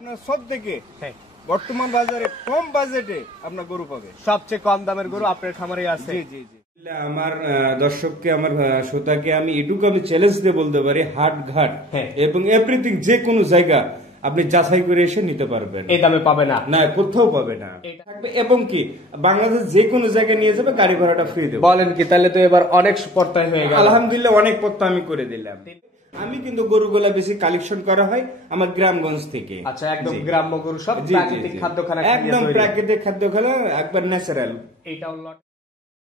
আপনার সব থেকে বর্তমান বাজারে কম বাজেটে আপনার গরু পাবে, সবচেয়ে কম দামের গরু আপনার খামারে আছে। জি জি জি। আমার দর্শককে, আমার শ্রোতাকে আমি এটুকু চ্যালেঞ্জ দিয়ে বলতে পারি, হাট ঘাট এবং এভরিথিং যে কোনো জায়গা আপনি যাচাই করে এসে নিতে পারবেন। এই দামে পাবে না, না কোথাও পাবে না থাকবে। এবং কি বাংলাদেশ যে কোনো জায়গায় নিয়ে যাবে, গাড়ি ভাড়াটা ফ্রি দেবে। বলেন কি, তাহলে তো এবার অনেক পর্তায় হয়ে গেল। আলহামদুলিল্লাহ, অনেক পত্তা আমি করে দিলাম। আমি কিন্তু গরুগুলা বেশি কালেকশন করা হয় আমার গ্রামগঞ্জ থেকে। আচ্ছা, একদম গ্রাম্য গরু, সব প্রাকৃতিক খাদ্যখানা, একদম প্রাকৃতিক খাদ্যখানা, একবার ন্যাচারাল। এইটাও লট।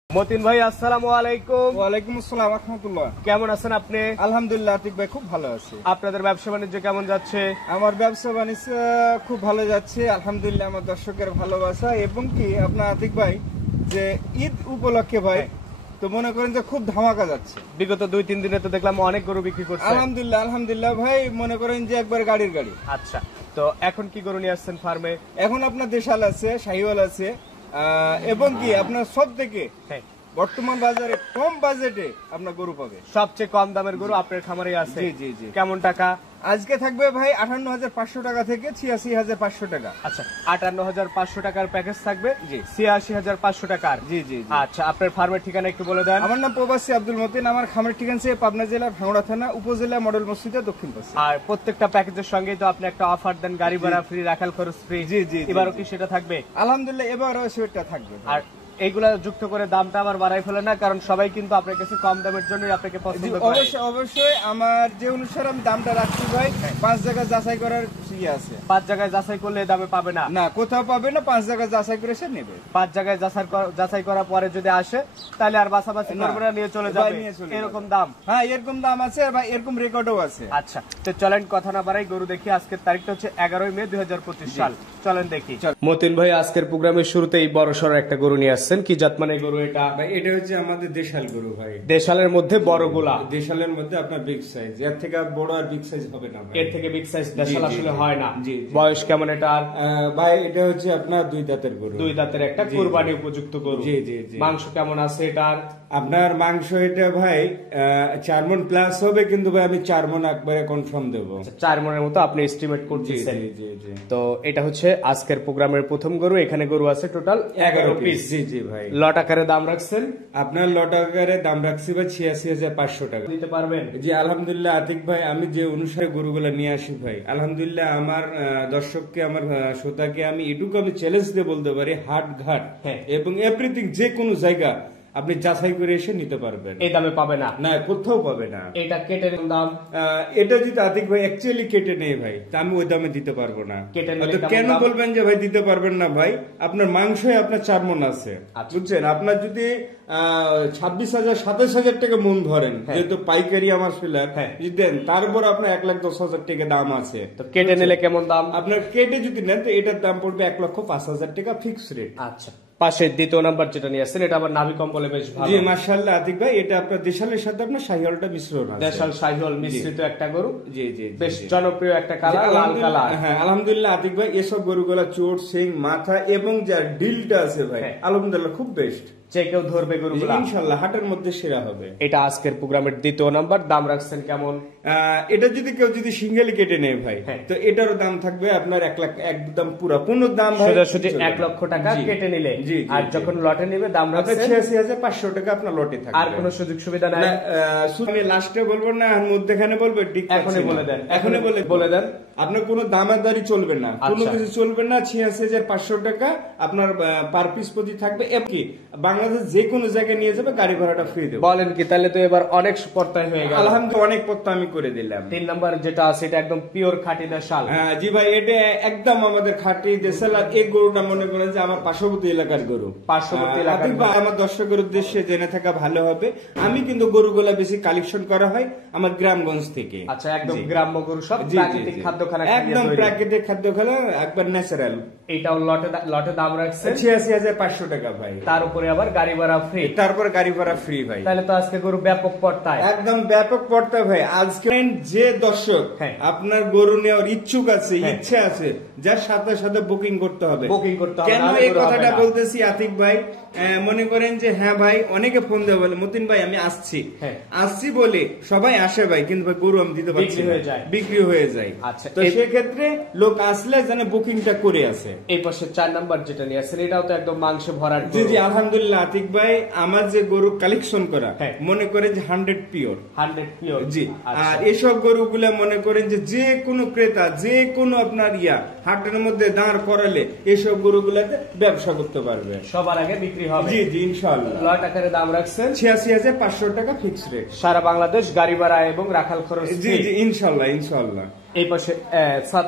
মতিন ভাই, আসসালামু আলাইকুম। ওয়ালাইকুম আসসালাম ওয়া রাহমাতুল্লাহ। কেমন আছেন আপনি? আলহামদুলিল্লাহ আতিক ভাই, খুব ভালো আছি। আপনাদের ব্যবসা বাণিজ্য কেমন যাচ্ছে? আমার ব্যবসা বাণিজ্য খুব ভালো যাচ্ছে আলহামদুলিল্লাহ, আমার দর্শকের ভালোবাসা। এবং কি আপনার আতিক ভাই, যে ঈদ উপলক্ষে ভাই তো মনে করেন যে খুব ধামাকা যাচ্ছে। বিগত 2-3 দিনে তো দেখলাম অনেক গরু বিক্রি করছে। আলহামদুলিল্লাহ আলহামদুলিল্লাহ ভাই, মনে করেন যে একবার গাড়ির গাড়ি। আচ্ছা, তো এখন কি গরু নিয়ে আসছেন ফার্মে? এখন আপনার দেশাল আছে, শাহিওয়াল আছে, এবং কি আপনার সব থেকে বর্তমান বাজারে কম বাজেটে আপনার গরু পাবে, সবচেয়ে কম দামের গরু আপনার খামারে আছে। জি জি জি। কেমন টাকা? আজকে থাকবে ভাই 58,500 টাকা থেকে 86,500 টাকা। আচ্ছা, 58,500 টাকার প্যাকেজ থাকবে, জি। 86,500 টাকার। জি জি। আচ্ছা, আপনার ফার্মের ঠিকানা একটু বলে দেন। আমার নাম প্রবাসী আব্দুল মতিন। আমার খামারের ঠিকানা আছে পাবনা জেলার ভাঙড়া থানা, উপজেলা মডেল মসজিদের দক্ষিণ পাশে। আর প্রত্যেকটা প্যাকেজের সঙ্গে তো আপনি একটা অফার দেন, গাড়ি ভাড়া ফ্রি, রাখাল খরচ ফ্রি। জি জি। এবারও কি সেটা থাকবে? আলহামদুলিল্লাহ এবারও সেটা থাকবে। আর এইগুলা যুক্ত করে দামটা আবার বাড়াই ফেলে না, কারণ সবাই কিন্তু আপনার কাছে কম দামের জন্যই আপনাকে পছন্দ করে। অবশ্যই অবশ্যই, আমার যে অনুসারে আমি দামটা রাখছি ভাই, 5 জায়গায় যাচাই করার ইয়ে আছে। 5 জায়গায় যাচাই করলে এই দামে পাবে না, না কোথাও পাবে না, 5 জায়গায় যাচাই করে সে নেবে। 5 জায়গায় যাচাই করার পরে যদি আসে, তাহলে আর বাছাবাছি করবে না, নিয়ে চলে যাবে। এরকম দাম? হ্যাঁ, এরকম দাম আছে বা এরকম রেকর্ডও আছে। আচ্ছা, তো চলেন কথা না বাড়াই গরু দেখি। আজকের তারিখটা হচ্ছে 11 মে 2025 সাল। চলেন দেখি। মতিন ভাই, আজকের প্রোগ্রামের শুরুতেই বড় সড় একটা গরু নিয়ে আসছেন। কি জাত মানে গরু এটা? ভাই এটা হচ্ছে আমাদের দেশাল গরু ভাই। দেশালের মধ্যে বড় গোলা? দেশালের মধ্যে আপনার বিগ সাইজ, এর থেকে বড় আর বিগ সাইজ হবে না ভাই। এর থেকে বিগ সাইজ দেশাল আসলে হয় না। জি। বয়স কেমন এটার? ভাই এটা হচ্ছে আপনার 2 দাঁতের গরু। 2 দাঁতের একটা কুরবানি উপযুক্ত গরু। জি জি জি। মাংস কেমন আছে এটার? আপনার মাংস এটা ভাই 4 মণ প্লাস হবে, কিন্তু ভাই আমি 4 মণ একবারে কনফার্ম দেব। 4 মণের মতো আপনি এস্টিমেট করতেছেন? জি জি জি। তো এটা হচ্ছে আজকের প্রোগ্রামের প্রথম গরু। এখানে গরু আছে টোটাল 11 পিস। জি জি ভাই। লট আকারে দাম রাখছেন? আপনার লট আকারে দাম রাখছি ভাই 86,500 টাকা। দিতে পারবেন? জি আলহামদুলিল্লাহ আতিক ভাই, আমি যে অনুসারে গরুগুলা নিয়ে আসি ভাই, আলহামদুলিল্লাহ আমার দর্শককে, আমার শ্রোতাকে আমি এটুকু চ্যালেঞ্জ দিয়ে বলতে পারি, হাট ঘাট এবং এভরিথিং যে কোনো জায়গা আপনি যাচাই করে এসে নিতে পারবেন। এই দামে পাবে না, না কোথাও পাবে না। এটা কেটে দাম? এটা যদি আতিক ভাই অ্যাকচুয়ালি কেটে নেই ভাই, তা আমি ওই দামে দিতে পারবো না। কেটে নিলে কেন বলবেন যে ভাই দিতে পারবেন না? ভাই আপনার মাংসে আপনার 4 মণ আছে, বুঝছেন? আপনার যদি 26,000 27,000 টাকা মন ধরেন, যেহেতু পাইকারি আমার সেলার, দেন তারপর আপনার 1,10,000 টাকা দাম আছে। তো কেটে নিলে কেমন দাম? আপনার কেটে যদি নেন তো এটার দাম পড়বে 1,05,000 টাকা ফিক্স রেট। আচ্ছা, পাশের দ্বিতীয় নাম্বার যেটা নিয়ে আসছেন, এটা আবার নাভি কম্বলে বেশ ভালো। জি মাশাআল্লাহ আতিক ভাই, এটা আপনার দেশালের সাথে আপনার শাহিওয়ালটা মিশ্রণ আছে। দেশাল শাহিওয়াল মিশ্রিত একটা গরু। জি জি। বেশ জনপ্রিয় একটা কালার, লাল কালার। হ্যাঁ আলহামদুলিল্লাহ আতিক ভাই, এসব গরুগুলা চোট, সিং, মাথা এবং যা ডিলটা আছে ভাই, আলহামদুলিল্লাহ খুব বেস্ট। যে কেউ ধরবে গরুগুলা ইনশাআল্লাহ হাটের মধ্যে সেরা হবে। এটা আজকের প্রোগ্রামের দ্বিতীয় নাম্বার। দাম রাখছেন কেমন? এটা যদি কেউ সিঙ্গেলি কেটে নেয় ভাই, তো এটারও দাম থাকবে আপনার 1 লাখ, একদম পুরো পূর্ণ দাম ভাই, সোজাসুজি 1 লক্ষ টাকা কেটে নিলে। আর যখন লটে নিবে দাম রাখছেন 86,500 টাকা আপনার লটে থাকবে। আর কোনো সুযোগ সুবিধা নাই? আমি লাস্টে বলবো না, মধ্যখানে বলবো, এখনই বলে দেন। এখনই বলে দেন। আপনার কোনো দামাদারি চলবে না, কোনো কিছু চলবে না। 86,500 টাকা আপনার পার পিস প্রতি থাকবে। কি বাংলাদেশ যে কোনো জায়গায় নিয়ে যাবে, গাড়ি ভাড়াটা ফ্রি দেব। বলেন কি, তাহলে তো এবার অনেক পর্তায় হয়ে গেল। আলহামদুলিল্লাহ অনেক পত্তা আমি করে দিলাম। 3 নাম্বার যেটা আছে, এটা একদম পিওর খাঁটি দেশাল। হ্যাঁ জি ভাই, এটা একদম আমাদের খাঁটি দেশাল। আর এই গরুটা মনে করেন যে আমার পার্শ্ববর্তী এলাকার গরু। পার্শ্ববর্তী এলাকার গরু। আমার দর্শকের উদ্দেশ্যে জেনে থাকা ভালো হবে, আমি কিন্তু গরুগুলা বেশি কালেকশন করা হয় আমার গ্রামগঞ্জ থেকে। আচ্ছা, একদম গ্রাম্য গরু, সব প্রাকৃতিক খাদ্যখানা, একদম প্রাকৃতিক খাদ্যখানা, একবার ন্যাচারাল। এইটাও লটে দাম রাখছে 86,500 টাকা ভাই। তার উপরে আবার গাড়ি ভাড়া ফ্রি। তারপর গাড়ি ভাড়া ফ্রি ভাই। তাহলে তো আজকে গরু ব্যাপক পর্দায়, একদম ব্যাপক পর্দা ভাই। আজকে যে দর্শক আপনার গরু নেওয়ার ইচ্ছুক আছে, ইচ্ছে আছে, যার সাথে সাথে বুকিং করতে হবে। কেন এই কথাটা বলতেছি আতিক ভাই, মনে করেন যে হ্যাঁ ভাই, অনেকে ফোন দেবে বলে মতিন ভাই আমি আসছি বলে সবাই আসে ভাই, কিন্তু ভাই গরু আমি দিতে পারছি না, বিক্রি হয়ে যায়। আচ্ছা, তো সেক্ষেত্রে লোক আসলে যেন বুকিংটা করে আসে। এই পাশে 4 নাম্বার যেটা নিয়ে আসেন, এটাও তো একদম মাংস ভরার। জি জি আলহামদুলিল্লাহ আতিক ভাই, আমার যে গরু কালেকশন করা মনে করেন যে 100 পিওর। জি। আর এসব গরুগুলা মনে করেন যে কোনো ক্রেতা, যে কোনো আপনার হাটের মধ্যে দাঁড় করালে এসব গরুগুলাতে ব্যবসা করতে পারবে, সবার আগে বিক্রি হবে। জি জি ইনশাআল্লাহ। লট আকারে দাম রাখছেন 86,500 টাকা ফিক্স রেট, সারা বাংলাদেশ গাড়ি ভাড়া এবং রাখাল খরচ। জি জি ইনশাআল্লাহ ইনশাআল্লাহ। এই পাশে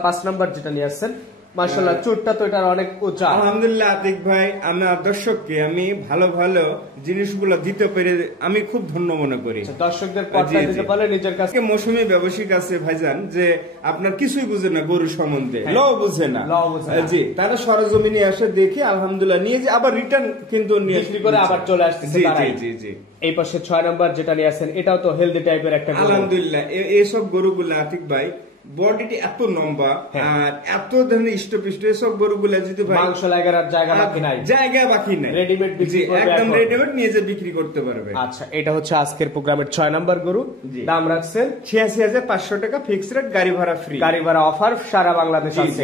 5 নাম্বার যেটা নিয়ে আসছেন, মাশাআল্লাহ চুটটা তো এটার অনেক উঁচা। আলহামদুলিল্লাহ আতিক ভাই, আমার দর্শককে আমি ভালো ভালো জিনিসগুলো দিতে পেরে আমি খুব ধন্য মনে করি। দর্শকদের কথা দিতে পারলে নিজের কাছে। মৌসুমী ব্যবসায়িক আছে ভাইজান, যে আপনার কিছুই বুঝে না গরু সম্বন্ধে, ল বুঝে না। জি, তারা সরজমিনে আসে দেখে আলহামদুলিল্লাহ নিয়ে যে আবার রিটার্ন কিন্তু নিয়ে বিক্রি করে আবার চলে আসতেছে। জি জি জি। এই পাশে 6 নাম্বার যেটা নিয়ে আসেন, এটাও তো হেলদি টাইপের একটা গরু। আলহামদুলিল্লাহ এইসব গরুগুলো আতিক ভাই বডিটি এত লম্বা আর এত ধরনের ইষ্টপিষ্ট, এসব গরুগুলা যদি ভাই মাংস লাগার জায়গা বাকি নাই, রেডিমেড বিক্রি করবে, একদম রেডিমেড নিয়ে যে বিক্রি করতে পারবে। আচ্ছা, এটা হচ্ছে আজকের প্রোগ্রামের 6 নাম্বার গরু। দাম রাখছেন 86,500 টাকা ফিক্স রেট, গাড়ি ভাড়া ফ্রি, গাড়ি ভাড়া অফার সারা বাংলাদেশ আছে।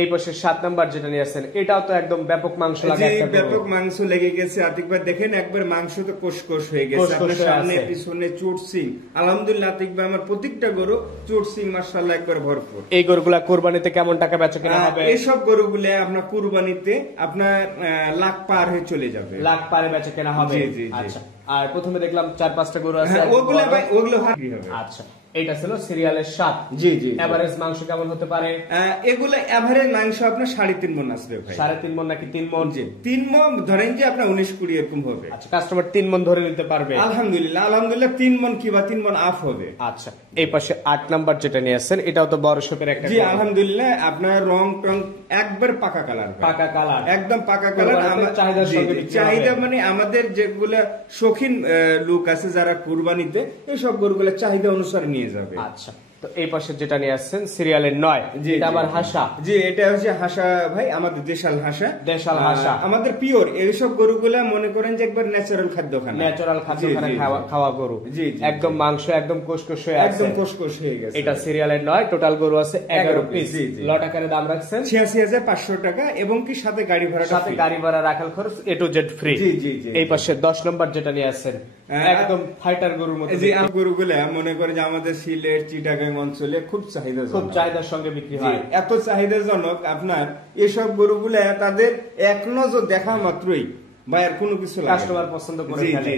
এই পাশে 7 নাম্বার যেটা নিয়ে আসেন, এটাও তো একদম ব্যাপক মাংস লাগা একটা গরু। ব্যাপক মাংস লেগে গেছে আতিক ভাই, দেখেন একবার মাংস তো কোষ হয়ে গেছে, আপনার সামনে পিছনে চুটসিং। আলহামদুলিল্লাহ আতিক ভাই, আমার প্রত্যেকটা গরু চুটসিং মাশাআল্লাহ একবার ভরপুর। এই গরুগুলা কুরবানিতে কেমন টাকা বেচা কেনা হবে? এইসব গরুগুলো আপনার কুরবানিতে আপনার লাখ পার হয়ে চলে যাবে, লাখ পারে বেচা কেনা হবে। আচ্ছা, আর প্রথমে দেখলাম 4-5টা গরু আছে, ওগুলো ভাই ওগুলো হবে। আচ্ছা, এটা ছিল সিরিয়ালের 7। জি জি। এভারেজ মাংস কেমন হতে পারে? এগুলো এভারেজ মাংস আপনার 3.5 মণ আসবে ভাই। 3.5 মণ নাকি 3 মণ? জি 3 মণ ধরেন যে আপনার 19-20 এরকম হবে। আচ্ছা, কাস্টমার 3 মণ ধরে নিতে পারবে? আলহামদুলিল্লাহ আলহামদুলিল্লাহ 3 মণ কিংবা 3 মণ আপ হবে। আচ্ছা, এই পাশে 8 নাম্বার যেটা নিয়ে আসেন, এটাও তো বড় শপের একটা। জি আলহামদুলিল্লাহ, আপনার রং টং একবার পাকা কালার, একদম পাকা কালার। আমার চাহিদা মানে আমাদের যেগুলা শৌখিন লোক আছে যারা কুরবানিতে এইসব গরুগুলা চাহিদা অনুসারে নিয়ে যাবে। আচ্ছা, তো এই পাশে যেটা নিয়ে আসছেন সিরিয়ালের 9, এটা আবার হাসা। জি, এটা হচ্ছে হাসা ভাই, আমাদের দেশাল হাসা। আমাদের পিওর এইসব গরুগুলা মনে করেন যে একবার ন্যাচারাল খাদ্যখানা, খাওয়া গরু। জি, একদম মাংস একদম কোষকোষ হয়ে আছে, একদম কোষকোষ হয়ে গেছে। এটা সিরিয়ালের 9, টোটাল গরু আছে 11 পিস। লট আকারে দাম রাখছেন 86,500 টাকা এবং কি সাথে গাড়ি ভাড়া, রাখাল খরচ A to Z ফ্রি। জি জি জি। এই পাশে 10 নম্বর যেটা নিয়ে আসছেন, একদম ফাইটার গরুর মতো। জি, গরুগুলা মনে করেন যে আমাদের সিলেট চিটাগাং অঞ্চলে খুব চাহিদার সঙ্গে বিক্রি হয়। এত চাহিদাজনক আপনার এসব গরুগুলা, তাদের এক নজর দেখা মাত্রই ভাই আর কোনো কিছু কাস্টমার পছন্দ করে ফেলে।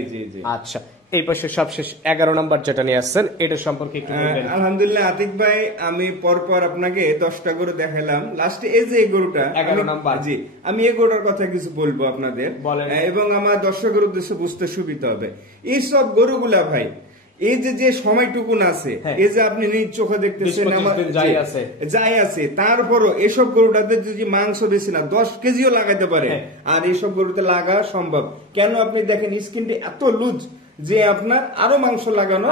আচ্ছা, এই পাশে সবশেষ 11 নম্বর যেটা নিয়ে আসছেন, এটা সম্পর্কে একটু বলবেন। আলহামদুলিল্লাহ আতিক ভাই, আমি পরপর আপনাকে 10টা গরু দেখালাম, লাস্টে এই যে এই গরুটা 11 নম্বর। জি, আমি এই গরুটার কথা কিছু বলবো আপনাদের, এবং আমার দর্শকের উদ্দেশ্যে বুঝতে সুবিধা হবে। এইসব গরুগুলা ভাই, এই যে সময়টুকুন আছে, এই যে আপনি নিজ চোখে দেখতেছেন যাই আছে, তারপরও এসব গরুটাতে যদি মাংস বেশি না 10 কেজিও লাগাইতে পারে, আর এইসব গরুতে লাগা সম্ভব। কেন আপনি দেখেন স্কিনটি এত লুজ যে আপনার আরো মাংস লাগানো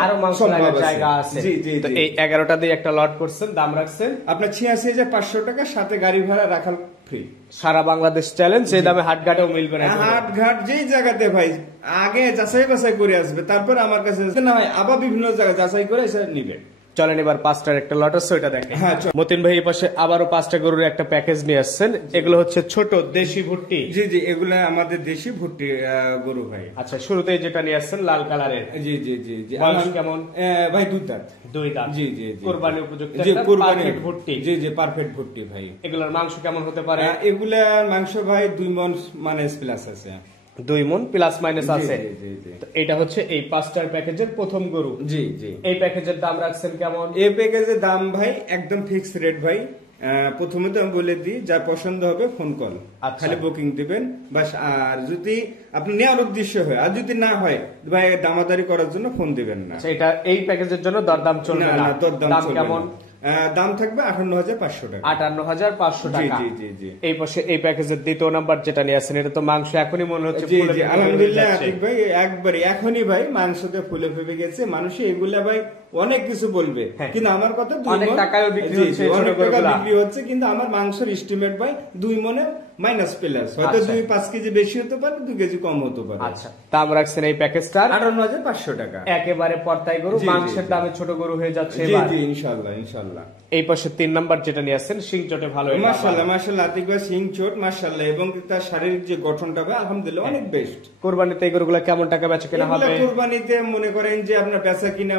জায়গা আছে। জি জি। তো এই 11টা দিয়ে একটা লট করছেন, দাম রাখছেন আপনার 86,500 টাকা, সাথে গাড়ি ভাড়া রাখাল ফ্রি, সারা বাংলাদেশ চ্যালেঞ্জ। সেই দামে হাটঘাটেও মিলবে না। হাটঘাট যেই জায়গাতে ভাই আগে যাচাই বাছাই করে আসবে, তারপর আমার কাছে না হয় আবার বিভিন্ন জায়গায় যাচাই করে এসে নিবে। চলেন এবার 5টার একটা লট আছে, ওইটা দেখেন। মতিন ভাই এই পাশে আবারও 5টা গরুর একটা প্যাকেজ নিয়ে আসছেন। এগুলো হচ্ছে ছোট দেশি ভুট্টি। জি জি, এগুলা আমাদের দেশি ভুট্টি গরু ভাই। আচ্ছা, শুরুতে যেটা নিয়ে আসছেন লাল কালারের। জি জি জি জি। বয়স কেমন ভাই? 2 দাঁত। জি জি জি। কুরবানি উপযুক্ত পারফেক্ট ভুট্টি। জি জি, পারফেক্ট ভুট্টি ভাই। এগুলোর মাংস কেমন হতে পারে? এগুলার মাংস ভাই 2 মণ মাইনাস প্লাস আছে। 2 মণ প্লাস মাইনাস আছে। এটা হচ্ছে এই 5টার প্যাকেজের প্রথম গরু। জি জি। এই প্যাকেজের দাম রাখছেন কেমন? এই প্যাকেজের দাম ভাই একদম ফিক্স রেট ভাই। প্রথমে তো আমি বলে দিই, যা পছন্দ হবে ফোন কল, খালি বুকিং দিবেন বাস। আর যদি আপনি নেওয়ার উদ্দেশ্য হয়, আর যদি না হয় ভাই দামাদারি করার জন্য ফোন দিবেন না। এটা এই প্যাকেজের জন্য দরদাম চলবে না। দরদাম কেমন? দাম থাকবে 58,500 টাকা। 58,500 জি টাকা। জি জি জি। এই পাশে এই প্যাকেজের দ্বিতীয় নাম্বার যেটা নিয়ে আসেন, এটা তো মাংস এখনই মনে হচ্ছে জি ফুলে জি ফেপে আলহামদুলিল্লাহ যাচ্ছে। আতিক ভাই একবারে এখনই ভাই মাংসতে ফুলে ফেপে গেছে। মানুষ এগুলা ভাই অনেক কিছু বলবে, হ্যাঁ। কিন্তু আমার কথা অনেক টাকায়ও বিক্রি হচ্ছে এই অনেক ছোট টাকা গরুগুলা। বিক্রি হচ্ছে, কিন্তু আমার মাংসের এস্টিমেট ভাই 2 মনে মাইনাস প্লাস, হয়তো আচ্ছা। 2-5 কেজি বেশি হতে পারে, 2 কেজি কম হতে পারে। আচ্ছা, দাম রাখছেন এই প্যাকেজটার 58,500 টাকা। একেবারে পর্তায় গরু, জি, জি, মাংসের জি। দামে ছোট গরু হয়ে যাচ্ছে জি এবার। জি ইনশাআল্লাহ ইনশাআল্লাহ। এই পাশে 3 নাম্বার যেটা নিয়ে আসেন সিং চটে ভালো এটা মাশাআল্লাহ আবার। মাশাআল্লাহ আতিক ভাই সিং চোট মাশাআল্লাহ, এবং তার শারীরিক যে গঠনটা ভাই আলহামদুলিল্লাহ অনেক বেস্ট। কোরবানিতে এই গরুগুলা কেমন টাকা বেচা কেনা হবে? কুরবানিতে মনে করেন যে আপনার বেচা কিনা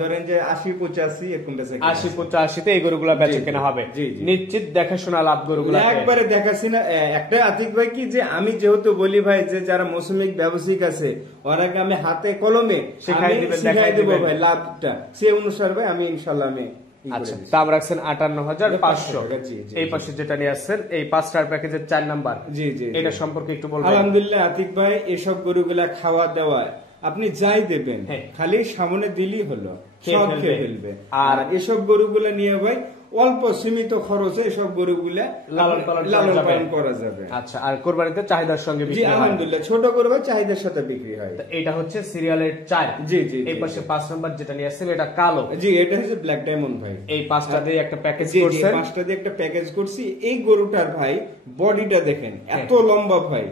ধরেন যে 80-85 এরকম বেচা কিনা 80-85 তে এই গরুগুলা বেচা জি, কেনা হবে। জি, জি। নিশ্চিত দেখাশোনা লাভ গরুগুলা একবারে দেখাচ্ছি না। একটা আতিক ভাই কি যে আমি যেহেতু বলি ভাই যে যারা মৌসুমিক ব্যবসায়িক আছে ওনাকে আমি হাতে কলমে শিখাই দিবেন, শিখাই দেখাই দেবো দিবেন। ভাই লাভটা, সে অনুসারে ভাই আমি ইনশাল্লাহ আমি ই করে আচ্ছা, দিচ্ছি। দাম রাখছেন 58,500। জি, জি, এই পাশে যেটা নিয়ে আসছেন এই 5টার প্যাকেজের 4 নাম্বার, জি জি এটা জি। সম্পর্কে একটু বলবেন? আলহামদুলিল্লাহ আতিক ভাই এসব গরুগুলা খাওয়া দাওয়া আপনি যাই দেবেন হ্যাঁ। খালি সামনে দিলেই হলো, খেয়ে সব ফেলবে। খেয়ে ফেলবে। আর আর এসব গরুগুলা নিয়ে ভাই অল্প সীমিত খরচে এসব গরুগুলা লালন পালন করা লালন যাবে। পালন করা যাবে। আচ্ছা, আর কোরবানিতে চাহিদার সঙ্গে জি বিক্রি হয়। আলহামদুলিল্লাহ ছোট গরু ভাই চাহিদার সাথে বিক্রি হয়। তো এটা হচ্ছে সিরিয়ালের 4। জি, জি, এই জি, পাশে জি। 5 নাম্বার যেটা নিয়ে আসছেন এটা কালো। জি এটা হচ্ছে ব্ল্যাক ডায়মন্ড ভাই। এই 5টা দিয়ে একটা প্যাকেজ জি জি করছেন। 5টা দিয়ে একটা প্যাকেজ করছি। এই গরুটার ভাই বডিটা দেখেন এত লম্বা ভাই।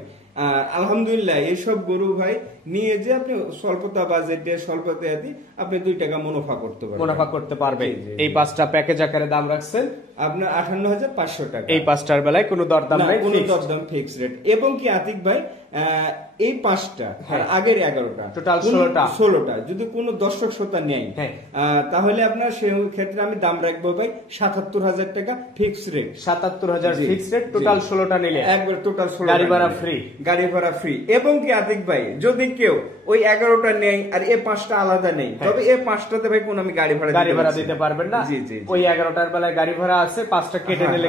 আলহামদুলিল্লাহ এইসব গরু ভাই নিয়ে যে আপনি স্বল্পতা বাজেটে স্বল্পতা আপনি 2 টাকা মুনাফা করতে পারবেন। মুনাফা করতে পারবে। জি, জি, জি। এই 5টা প্যাকেজ আকারে দাম রাখছেন আপনার 58,500 টাকা। এই 5টার বেলায় কোনো দরদাম না, নাই, কোনো fixed। দরদাম ফিক্স রেট। এবং কি আতিক ভাই এই 5টা আর হ্যাঁ। আগের 11টা টোটাল কোন 16টা। 16টা যদি কোনো দর্শক শ্রোতা নেয় হ্যাঁ। তাহলে আপনার সেই ক্ষেত্রে আমি দাম রাখবো ভাই 77,000 টাকা ফিক্স রেট। 77,000 জি, ফিক্স রেট, জি। টোটাল 16টা নিলে একবার টোটাল 16 গাড়ি ভাড়া টাকা free। গাড়ি ভাড়া ফ্রি। এবং কি আতিক ভাই যদি কেউ ওই 11টা নেয় আর এই 5টা আলাদা নেই, হ্যাঁ। তবে এই 5টাতে ভাই কোনো আমি গাড়ি ভাড়া গাড়ি ভাড়া পারছি দিতে না। পারবেন না। জি জি জি। ওই 11টার বেলায় গাড়ি ভাড়া আছে, 5টা কেটে হ্যাঁ, নিলে